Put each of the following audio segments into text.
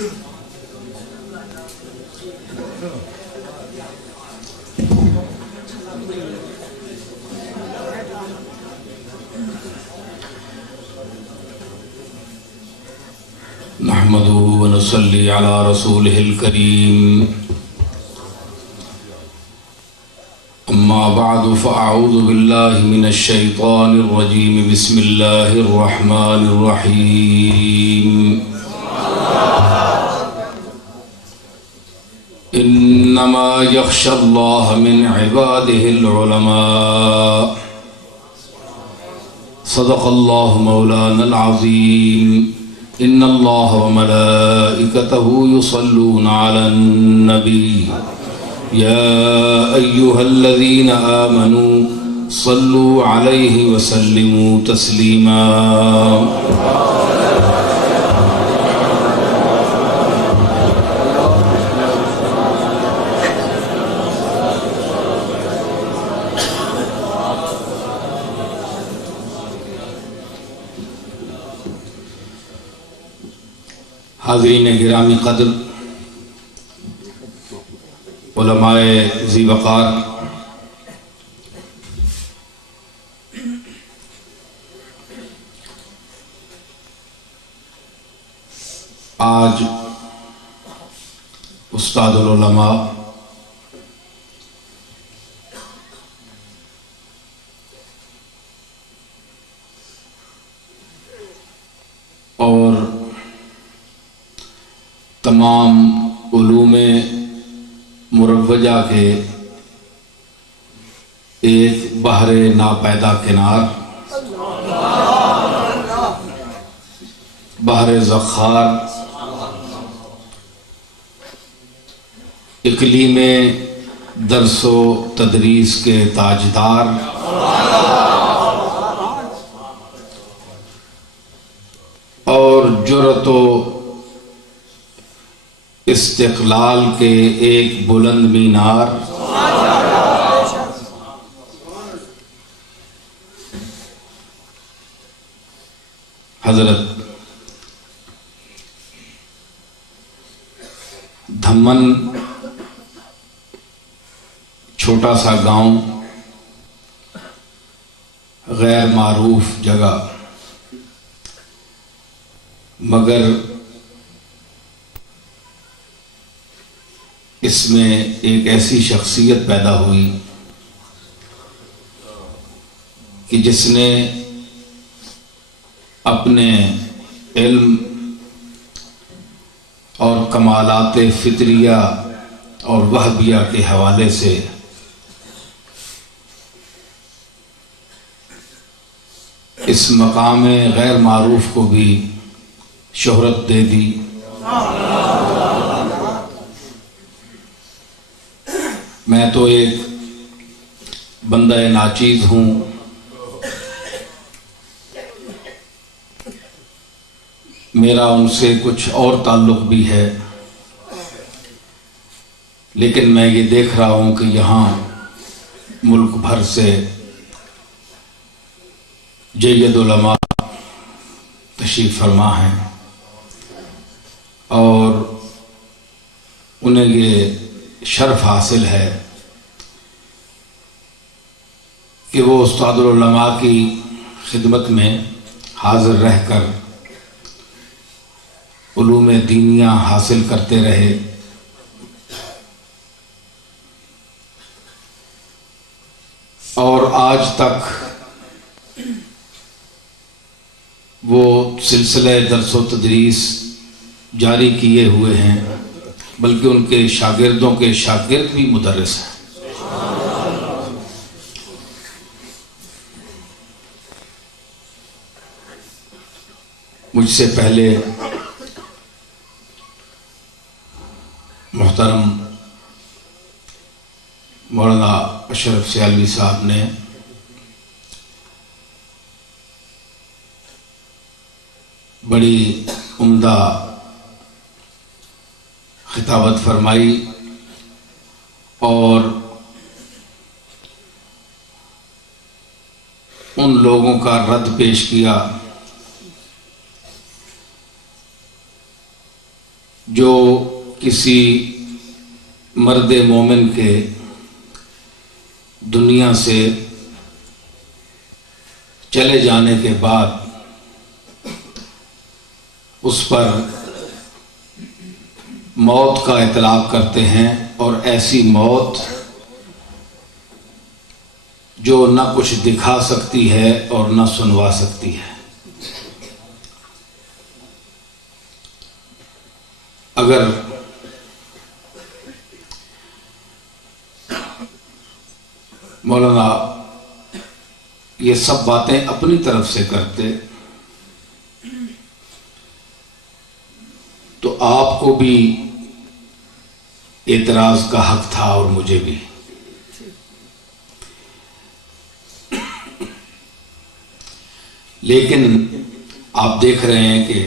نحمده ونصلي على رسوله الكريم أما بعد فأعوذ بالله من الشيطان الرجيم بسم الله الرحمن الرحيم إنما يخشى الله من عباده العلماء صدق الله مولانا العظيم إن الله وملائكته يصلون على النبي يا أيها الذين آمنوا صلوا عليه وسلموا تسليما حاضرین گرامی قدر، علماء ذی وقار، آج استاد العلماء اور تمام علوم مروجہ کے ایک بحر ناپیدا کنار، بحر زخار، اقلیم درس و تدریس کے تاجدار، اور جرأت و استقلال کے ایک بلند مینار، حضرت دھمن چھوٹا سا گاؤں، غیر معروف جگہ، مگر اس میں ایک ایسی شخصیت پیدا ہوئی کہ جس نے اپنے علم اور کمالات فطریہ اور وہبیہ کے حوالے سے اس مقام غیر معروف کو بھی شہرت دے دی۔ میں تو ایک بندہ ناچیز ہوں، میرا ان سے کچھ اور تعلق بھی ہے، لیکن میں یہ دیکھ رہا ہوں کہ یہاں ملک بھر سے جید علماء تشریف فرما ہیں، اور انہیں یہ شرف حاصل ہے کہ وہ استاد العلماء کی خدمت میں حاضر رہ کر علوم دینیہ حاصل کرتے رہے، اور آج تک وہ سلسلہ درس و تدریس جاری کیے ہوئے ہیں، بلکہ ان کے شاگردوں کے شاگرد بھی مدرس ہیں۔ مجھ سے پہلے محترم مولانا اشرف سیالوی صاحب نے بڑی عمدہ خطابت فرمائی اور ان لوگوں کا رد پیش کیا جو کسی مرد مومن کے دنیا سے چلے جانے کے بعد اس پر موت کا اطلاق کرتے ہیں، اور ایسی موت جو نہ کچھ دکھا سکتی ہے اور نہ سنوا سکتی ہے۔ اگر مولانا یہ سب باتیں اپنی طرف سے کرتے تو آپ کو بھی اعتراض کا حق تھا اور مجھے بھی، لیکن آپ دیکھ رہے ہیں کہ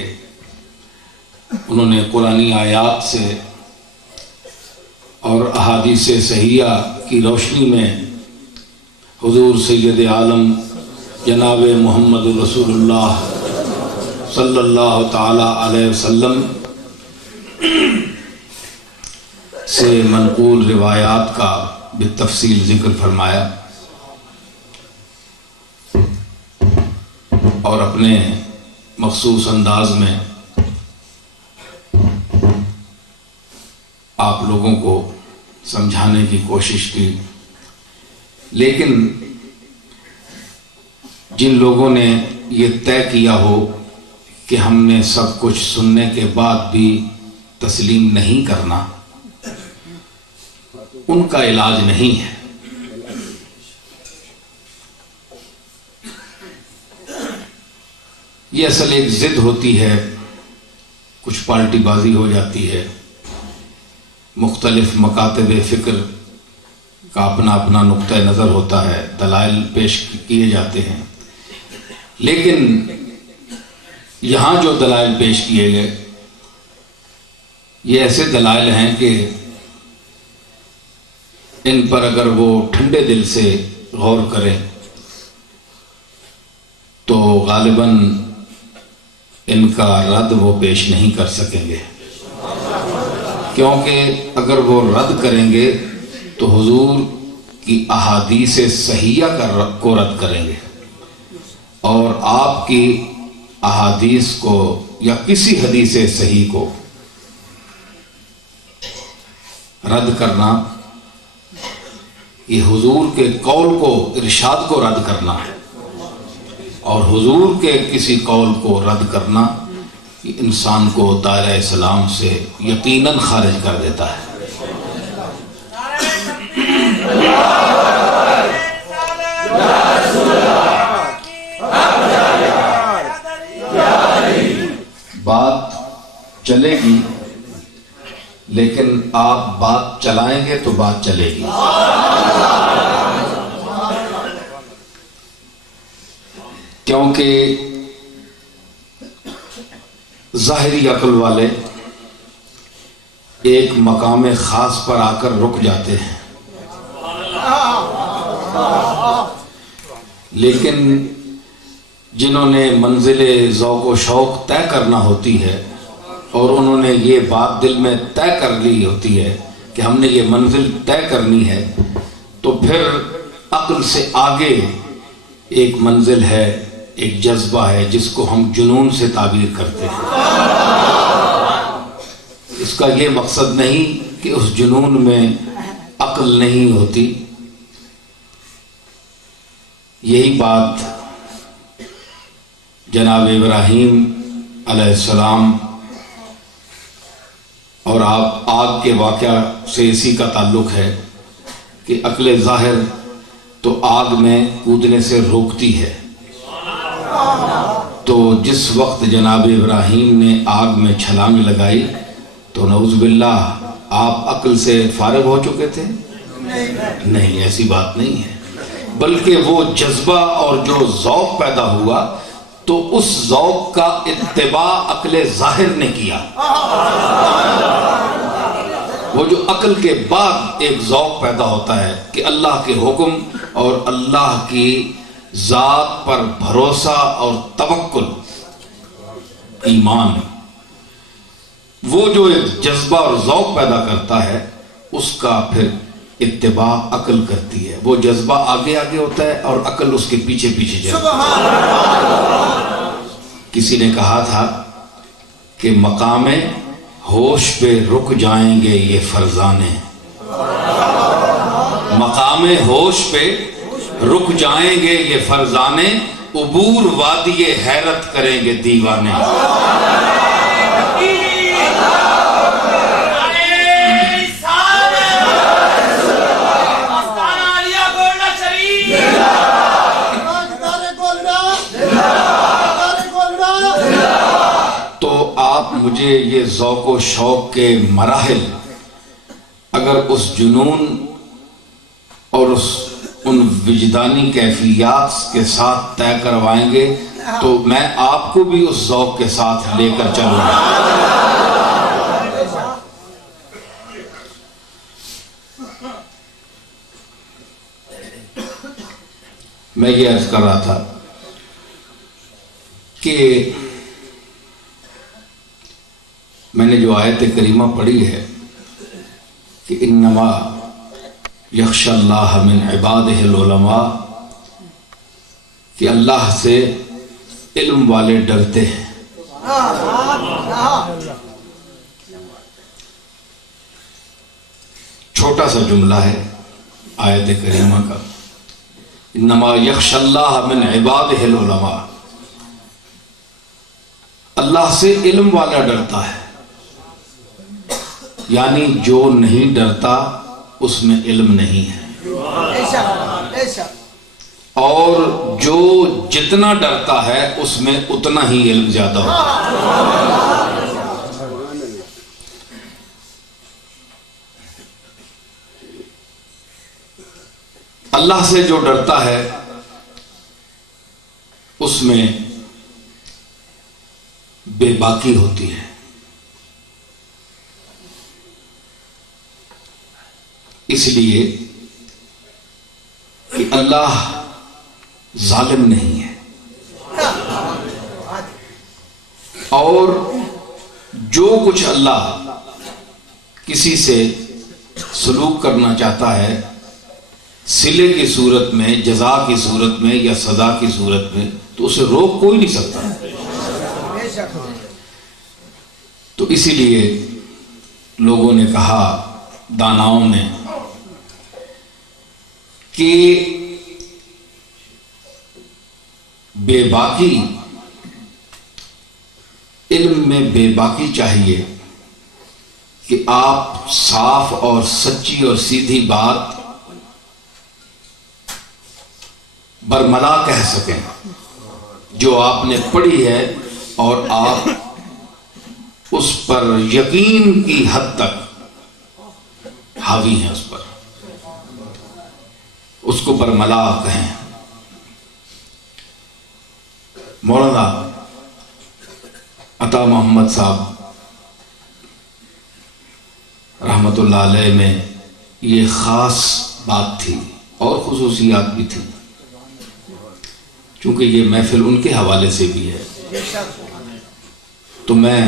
انہوں نے قرآنی آیات سے اور احادیث صحیحہ کی روشنی میں حضور سید عالم جناب محمد رسول اللہ صلی اللہ تعالی علیہ وسلم سے منقول روایات کا بالتفصیل ذکر فرمایا، اور اپنے مخصوص انداز میں آپ لوگوں کو سمجھانے کی کوشش کی۔ لیکن جن لوگوں نے یہ طے کیا ہو کہ ہم نے سب کچھ سننے کے بعد بھی تسلیم نہیں کرنا، ان کا علاج نہیں ہے۔ یہ اصل ایک ضد ہوتی ہے، کچھ پارٹی بازی ہو جاتی ہے، مختلف مکاتب فکر کا اپنا اپنا نقطہ نظر ہوتا ہے، دلائل پیش کیے جاتے ہیں، لیکن یہاں جو دلائل پیش کیے گئے یہ ایسے دلائل ہیں کہ ان پر اگر وہ ٹھنڈے دل سے غور کریں تو غالباً ان کا رد وہ پیش نہیں کر سکیں گے، کیونکہ اگر وہ رد کریں گے تو حضور کی احادیث صحیحہ کو رد کریں گے، اور آپ کی احادیث کو یا کسی حدیث صحیح کو رد کرنا یہ حضور کے قول کو، ارشاد کو رد کرنا ہے، اور حضور کے کسی قول کو رد کرنا یہ انسان کو دائرہ اسلام سے یقیناً خارج کر دیتا ہے۔ بات چلے گی، لیکن آپ بات چلائیں گے تو بات چلے گی۔ کیونکہ ظاہری عقل والے ایک مقام خاص پر آ کر رک جاتے ہیں، لیکن جنہوں نے منزل ذوق و شوق طے کرنا ہوتی ہے اور انہوں نے یہ بات دل میں طے کر لی ہوتی ہے کہ ہم نے یہ منزل طے کرنی ہے، تو پھر عقل سے آگے ایک منزل ہے، ایک جذبہ ہے جس کو ہم جنون سے تعبیر کرتے ہیں۔ اس کا یہ مقصد نہیں کہ اس جنون میں عقل نہیں ہوتی۔ یہی بات جناب ابراہیم علیہ السلام اور آپ آگ کے واقعہ سے اسی کا تعلق ہے کہ عقل ظاہر تو آگ میں کودنے سے روکتی ہے، تو جس وقت جناب ابراہیم نے آگ میں چھلانگ لگائی تو نعوذ باللہ آپ عقل سے فارغ ہو چکے تھے؟ نہیں، ایسی بات نہیں ہے، بلکہ وہ جذبہ اور جو ذوق پیدا ہوا تو اس ذوق کا اتباع عقل ظاہر نے کیا۔ وہ جو عقل کے بعد ایک ذوق پیدا ہوتا ہے کہ اللہ کے حکم اور اللہ کی ذات پر بھروسہ اور توکل، ایمان، وہ جو ایک جذبہ اور ذوق پیدا کرتا ہے اس کا پھر اتباع عقل کرتی ہے. وہ جذبہ آگے آگے ہوتا ہے اور عقل اس کے پیچھے پیچھے جاتی ہے. کسی نے کہا تھا کہ مقام ہوش پہ رک جائیں گے یہ فرزانے. مقام ہوش پہ رک جائیں گے یہ فرزانے، عبور وادی حیرت کریں گے دیوانے. تو آپ مجھے یہ ذوق و شوق کے مراحل اگر اس جنون اور ان وجدانی کیفیات کے ساتھ طے کروائیں گے تو میں آپ کو بھی اس ذوق کے ساتھ لے کر چلوں گا. میں یہ عرض کر رہا تھا کہ میں نے جو آیت کریمہ پڑھی ہے کہ انما یخشی اللہ من عبادہ العلماء، کہ اللہ سے علم والے ڈرتے ہیں. چھوٹا سا جملہ ہے آیت کریمہ کا، انما یخشی اللہ من عبادہ العلماء. اللہ سے علم والا ڈرتا ہے، یعنی جو نہیں ڈرتا اس میں علم نہیں ہے، اور جو جتنا ڈرتا ہے اس میں اتنا ہی علم زیادہ ہوتا ہے. اللہ سے جو ڈرتا ہے اس میں بے باکی ہوتی ہے. اس لیے کہ اللہ ظالم نہیں ہے، اور جو کچھ اللہ کسی سے سلوک کرنا چاہتا ہے صلے کی صورت میں، جزا کی صورت میں یا سزا کی صورت میں، تو اسے روک کوئی نہیں سکتا. تو اسی لیے لوگوں نے کہا، داناؤں نے، کہ بے باکی، علم میں بے باکی چاہیے کہ آپ صاف اور سچی اور سیدھی بات برملا کہہ سکیں جو آپ نے پڑھی ہے، اور آپ اس پر یقین کی حد تک حاوی ہیں، اس پر، اس کو برملا کہیں. مولانا عطا محمد صاحب رحمت اللہ علیہ میں یہ خاص بات تھی اور خصوصیات بھی تھی، چونکہ یہ محفل ان کے حوالے سے بھی ہے. تو میں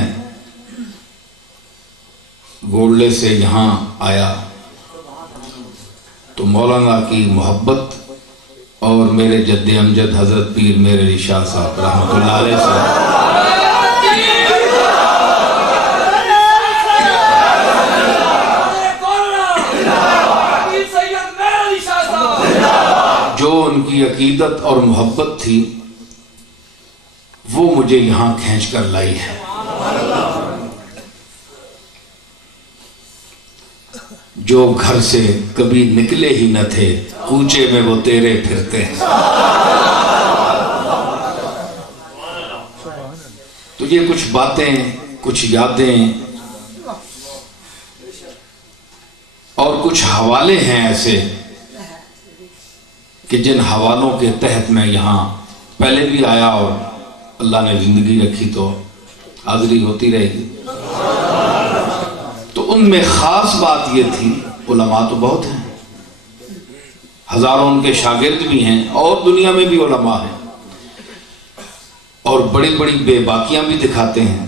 گولڈے سے یہاں آیا تو مولانا کی محبت اور میرے جد امجد حضرت پیر میرے علی شاہ صاحب رحمت اللہ علیہ سے جو ان کی عقیدت اور محبت تھی وہ مجھے یہاں کھینچ کر لائی ہے. جو گھر سے کبھی نکلے ہی نہ تھے، کوچے میں وہ تیرے پھرتے ہیں. تو یہ کچھ باتیں، کچھ یادیں اور کچھ حوالے ہیں ایسے کہ جن حوالوں کے تحت میں یہاں پہلے بھی آیا اور اللہ نے زندگی رکھی تو حاضری ہوتی رہے گی. تو ان میں خاص بات یہ تھی، علماء تو بہت ہیں، ہزاروں ان کے شاگرد بھی ہیں اور دنیا میں بھی علماء ہیں اور بڑی بڑی بے باکیاں بھی دکھاتے ہیں،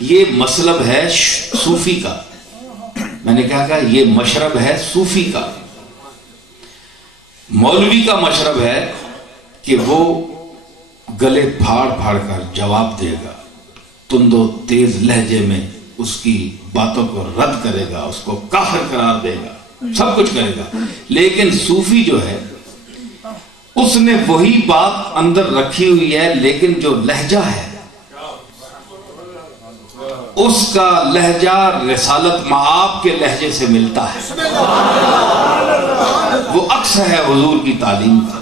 یہ مسلب ہے صوفی کا. میں نے کیا کہا؟ یہ مشرب ہے صوفی کا. مولوی کا مشرب ہے کہ وہ گلے پھاڑ پھاڑ کر جواب دے گا، تند و تیز لہجے میں اس کی باتوں کو رد کرے گا، اس کو کافر قرار دے گا، سب کچھ کرے گا. لیکن صوفی جو ہے اس نے وہی بات اندر رکھی ہوئی ہے، لیکن جو لہجہ ہے اس کا لہجہ رسالت مآب کے لہجے سے ملتا ہے. وہ عکس ہے حضور کی تعلیم کا.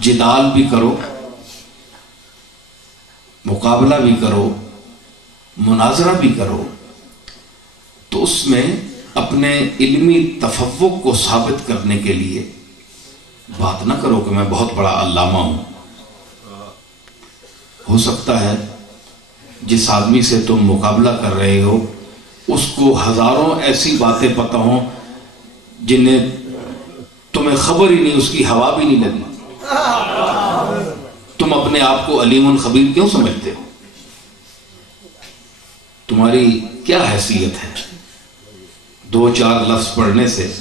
جدال بھی کرو، مقابلہ بھی کرو، مناظرہ بھی کرو، تو اس میں اپنے علمی تفوق کو ثابت کرنے کے لیے بات نہ کرو کہ میں بہت بڑا علامہ ہوں. ہو سکتا ہے جس آدمی سے تم مقابلہ کر رہے ہو اس کو ہزاروں ایسی باتیں پتہ ہوں جنہیں تمہیں خبر ہی نہیں، اس کی ہوا بھی نہیں لگی. تم اپنے آپ کو علیم الخبیر کیوں سمجھتے ہو؟ تمہاری کیا حیثیت ہے؟ 2-4 لفظ پڑھنے سے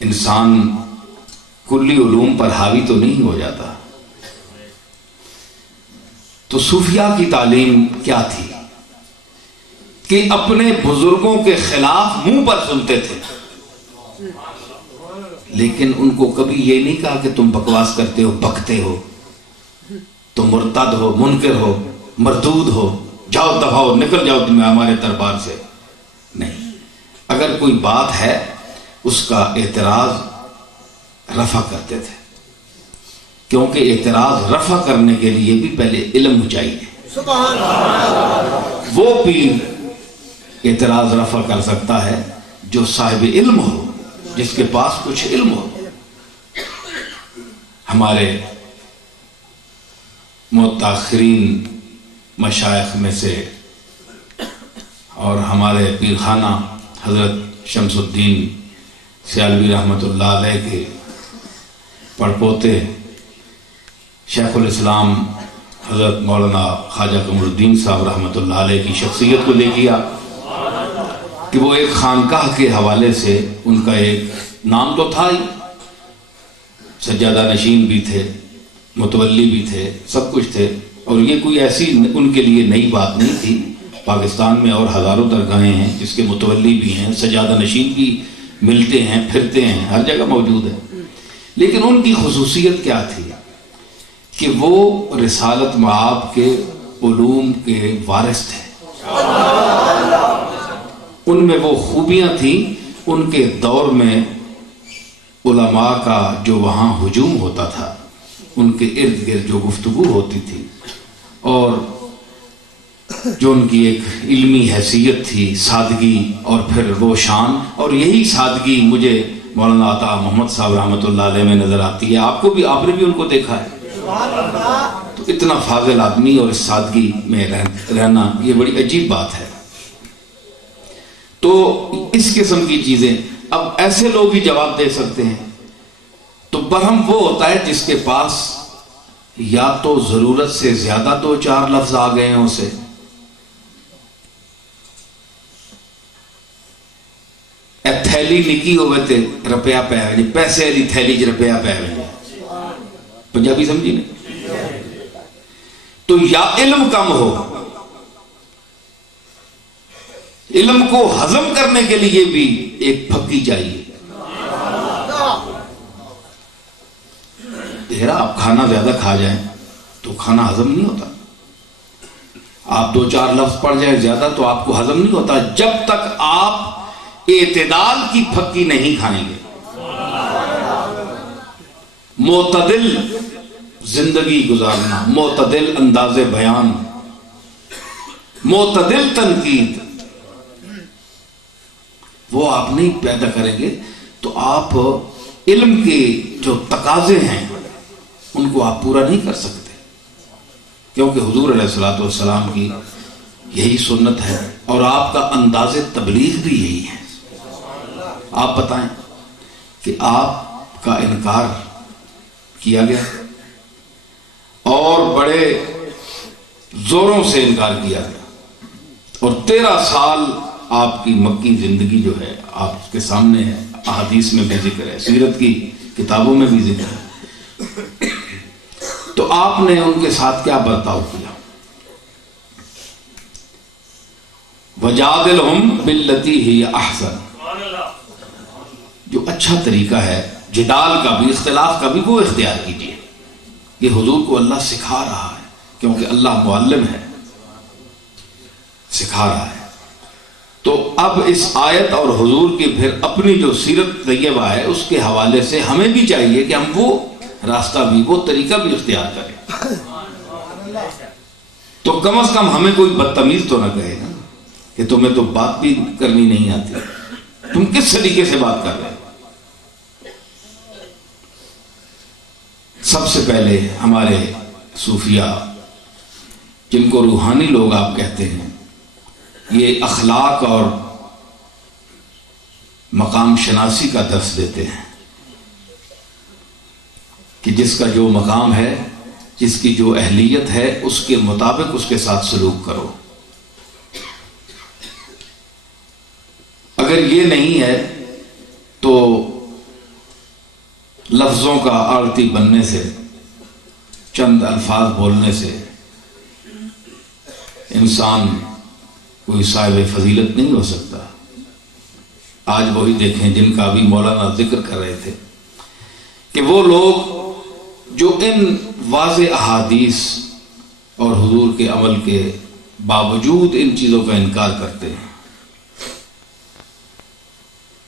انسان کلی علوم پر حاوی تو نہیں ہو جاتا. تو صوفیاء کی تعلیم کیا تھی کہ اپنے بزرگوں کے خلاف منہ پر سنتے تھے، لیکن ان کو کبھی یہ نہیں کہا کہ تم بکواس کرتے ہو، بکتے ہو، تم مرتد ہو، منکر ہو، مردود ہو، جاؤ دفاؤ، نکل جاؤ تمہیں ہمارے دربار سے. نہیں، اگر کوئی بات ہے اس کا اعتراض رفع کرتے تھے، کیونکہ اعتراض رفع کرنے کے لیے بھی پہلے علم چاہیے. وہ پیر اعتراض رفع کر سکتا ہے جو صاحب علم ہو، جس کے پاس کچھ علم ہو. ہمارے متاخرین مشائخ میں سے اور ہمارے پیر خانہ حضرت شمس الدین سیالوی رحمۃ اللہ علیہ کے پڑپوتے شیخ الاسلام حضرت مولانا خواجہ قمر الدین صاحب رحمۃ اللہ علیہ کی شخصیت کو دیکھیا کہ وہ ایک خانقاہ کے حوالے سے ان کا ایک نام تو تھا ہی، سجادہ نشین بھی تھے، متولی بھی تھے، سب کچھ تھے، اور یہ کوئی ایسی ان کے لیے نئی بات نہیں تھی. پاکستان میں اور ہزاروں درگاہیں ہیں جس کے متولی بھی ہیں، سجادہ نشین بھی ملتے ہیں، پھرتے ہیں، ہر جگہ موجود ہیں. لیکن ان کی خصوصیت کیا تھی کہ وہ رسالت مآب کے علوم کے وارث تھے. ان میں وہ خوبیاں تھیں. ان کے دور میں علماء کا جو وہاں ہجوم ہوتا تھا، ان کے ارد گرد جو گفتگو ہوتی تھی، اور جو ان کی ایک علمی حیثیت تھی، سادگی، اور پھر وہ شان، اور یہی سادگی مجھے مولانا عطا محمد صاحب رحمۃ اللہ علیہ میں نظر آتی ہے. آپ نے بھی ان کو دیکھا ہے. تو اتنا فاضل آدمی اور اس سادگی میں رہنا یہ بڑی عجیب بات ہے. تو اس قسم کی چیزیں اب ایسے لوگ ہی جواب دے سکتے ہیں. تو برہم وہ ہوتا ہے جس کے پاس یا تو ضرورت سے زیادہ 2-4 لفظ آ گئے ہیں اسے، تھیلی نکی ہوئے تے روپیہ پہ آئے، پیسے علی تھیلی چ روپیہ پہ آئے. پنجابی سمجھی نہیں؟ تو یا علم کم ہو، علم کو ہضم کرنے کے لیے بھی ایک پھکی چاہیے. آپ کھانا زیادہ کھا جائیں تو کھانا ہضم نہیں ہوتا. آپ 2-4 لفظ پڑھ جائیں زیادہ تو آپ کو ہضم نہیں ہوتا جب تک آپ اعتدال کی پھکی نہیں کھائیں گے. معتدل زندگی گزارنا، معتدل انداز بیان، معتدل تنقید، وہ آپ نہیں پیدا کریں گے تو آپ علم کے جو تقاضے ہیں ان کو آپ پورا نہیں کر سکتے. کیونکہ حضور علیہ الصلوۃ والسلام کی یہی سنت ہے اور آپ کا انداز تبلیغ بھی یہی ہے. آپ بتائیں کہ آپ کا انکار کیا گیا، اور بڑے زوروں سے انکار کیا گیا، اور 13 سال آپ کی مکی زندگی جو ہے آپ کے سامنے ہے، احادیث میں بھی ذکر ہے، سیرت کی کتابوں میں بھی ذکر ہے۔ تو آپ نے ان کے ساتھ کیا برتاؤ کیا؟ وَجَادِلْهُمْ بِالَّتِي هِيَ أَحْسَنُ، جو اچھا طریقہ ہے جدال کا بھی، اختلاف کا بھی، وہ اختیار کیجیے۔ یہ حضور کو اللہ سکھا رہا ہے، کیونکہ اللہ معلم ہے، سکھا رہا ہے۔ تو اب اس آیت اور حضور کی پھر اپنی جو سیرت طیبہ ہے اس کے حوالے سے ہمیں بھی چاہیے کہ ہم وہ راستہ بھی، وہ طریقہ بھی اختیار کریں۔ تو کم از کم ہمیں کوئی بدتمیز تو نہ کہے نا کہ تمہیں تو بات بھی کرنی نہیں آتی، تم کس طریقے سے بات کر رہے ہو؟ سب سے پہلے ہمارے صوفیاء، جن کو روحانی لوگ آپ کہتے ہیں، یہ اخلاق اور مقام شناسی کا درس دیتے ہیں کہ جس کا جو مقام ہے، جس کی جو اہلیت ہے، اس کے مطابق اس کے ساتھ سلوک کرو۔ اگر یہ نہیں ہے تو لفظوں کا آڑتی بننے سے، چند الفاظ بولنے سے انسان کوئی صاحب فضیلت نہیں ہو سکتا۔ آج وہی دیکھیں جن کا بھی مولانا ذکر کر رہے تھے کہ وہ لوگ جو ان واضح احادیث اور حضور کے عمل کے باوجود ان چیزوں کا انکار کرتے ہیں،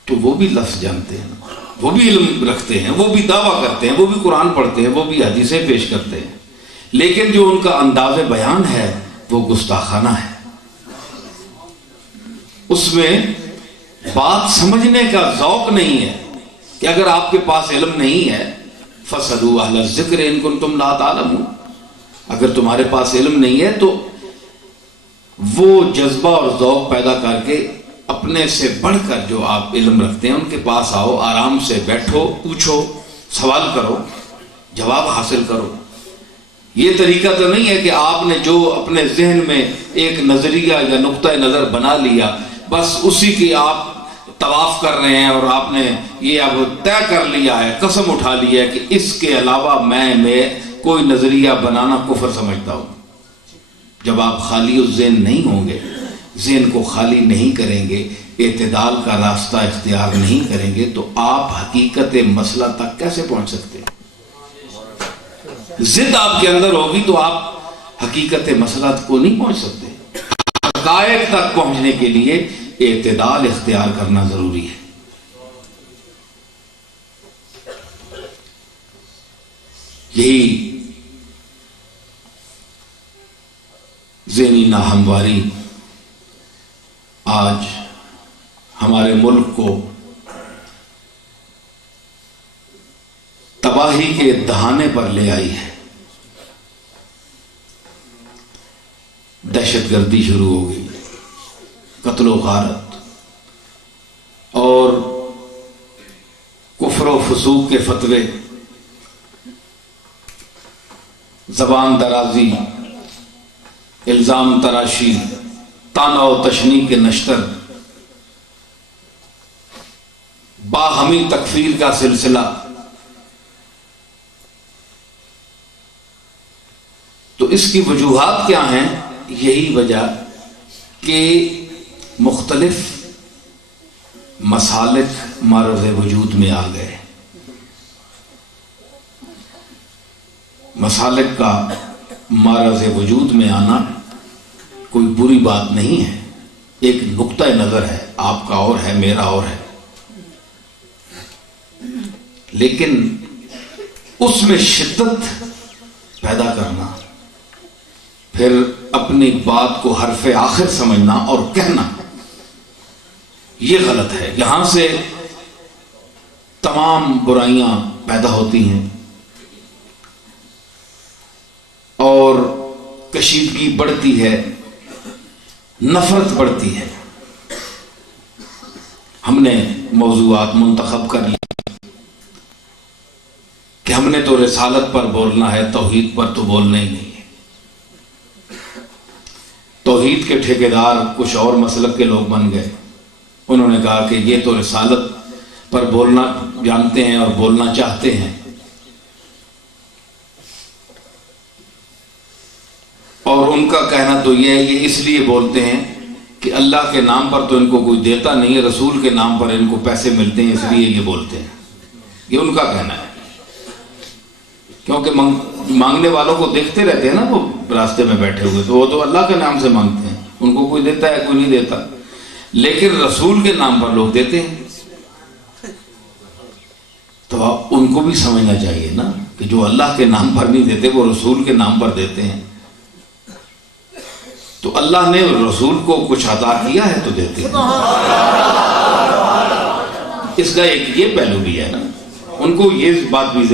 تو وہ بھی لفظ جانتے ہیں، وہ بھی علم رکھتے ہیں، وہ بھی دعویٰ کرتے ہیں، وہ بھی قرآن پڑھتے ہیں، وہ بھی حدیثیں پیش کرتے ہیں، لیکن جو ان کا انداز بیان ہے وہ گستاخانہ ہے۔ اس میں بات سمجھنے کا ذوق نہیں ہے کہ اگر آپ کے پاس علم نہیں ہے فَاسْأَلُوا أَهْلَ الذِّكْرِ إِن كُنتُمْ لَا تَعْلَمُونَ، اگر تمہارے پاس علم نہیں ہے تو وہ جذبہ اور ذوق پیدا کر کے اپنے سے بڑھ کر جو آپ علم رکھتے ہیں ان کے پاس آؤ، آرام سے بیٹھو، پوچھو، سوال کرو، جواب حاصل کرو۔ یہ طریقہ تو نہیں ہے کہ آپ نے جو اپنے ذہن میں ایک نظریہ یا نقطہ نظر بنا لیا، بس اسی کی آپ طواف کر رہے ہیں اور آپ نے یہ اب طے کر لیا ہے، قسم اٹھا لیا ہے کہ اس کے علاوہ میں کوئی نظریہ بنانا کفر سمجھتا ہوں۔ جب آپ خالی الذہن نہیں ہوں گے، ذہن کو خالی نہیں کریں گے، اعتدال کا راستہ اختیار نہیں کریں گے، تو آپ حقیقت مسئلہ تک کیسے پہنچ سکتے ہیں؟ ضد آپ کے اندر ہوگی تو آپ حقیقت مسئلہ کو نہیں پہنچ سکتے۔ حقائق تک پہنچنے کے لیے اعتدال اختیار کرنا ضروری ہے۔ یہی ذہنی ناہمواری آج ہمارے ملک کو تباہی کے دہانے پر لے آئی ہے۔ دہشت گردی شروع ہو گئی، قتل و غارت اور کفر و فسوق کے فتوے، زبان درازی، الزام تراشی، طعنہ و تشنیع کے نشتر، باہمی تکفیر کا سلسلہ۔ تو اس کی وجوہات کیا ہیں؟ یہی وجہ کہ مختلف مسالک معرض وجود میں آ گئے۔ مسالک کا معرض وجود میں آنا کوئی بری بات نہیں ہے، ایک نقطہ نظر ہے، آپ کا اور ہے، میرا اور ہے، لیکن اس میں شدت پیدا کرنا، پھر اپنی بات کو حرف آخر سمجھنا اور کہنا، یہ غلط ہے۔ یہاں سے تمام برائیاں پیدا ہوتی ہیں اور کشیدگی بڑھتی ہے، نفرت بڑھتی ہے۔ ہم نے موضوعات منتخب کر لی کہ ہم ہم نے تو رسالت پر بولنا ہے، توحید پر تو بولنا ہی نہیں ہے۔ توحید کے ٹھیکیدار کچھ اور مسلک کے لوگ بن گئے، انہوں نے کہا کہ یہ تو رسالت پر بولنا جانتے ہیں اور بولنا چاہتے ہیں، اور ان کا کہنا تو یہ ہے یہ اس لیے بولتے ہیں کہ اللہ کے نام پر تو ان کو کوئی دیتا نہیں ہے، رسول کے نام پر ان کو پیسے ملتے ہیں، اس لیے یہ بولتے ہیں۔ یہ ان کا کہنا ہے، کیونکہ مانگنے والوں کو دیکھتے رہتے ہیں نا، وہ راستے میں بیٹھے ہوئے، تو وہ تو اللہ کے نام سے مانگتے ہیں، ان کو کوئی دیتا ہے کوئی نہیں دیتا، لیکن رسول کے نام پر لوگ دیتے ہیں۔ تو اب ان کو بھی سمجھنا چاہیے نا کہ جو اللہ کے نام پر نہیں دیتے وہ رسول کے نام پر دیتے ہیں، تو اللہ نے رسول کو کچھ عطا کیا ہے تو دیتے ہیں۔ اس کا ایک یہ پہلو بھی ہے نا، ان کو یہ بات بھی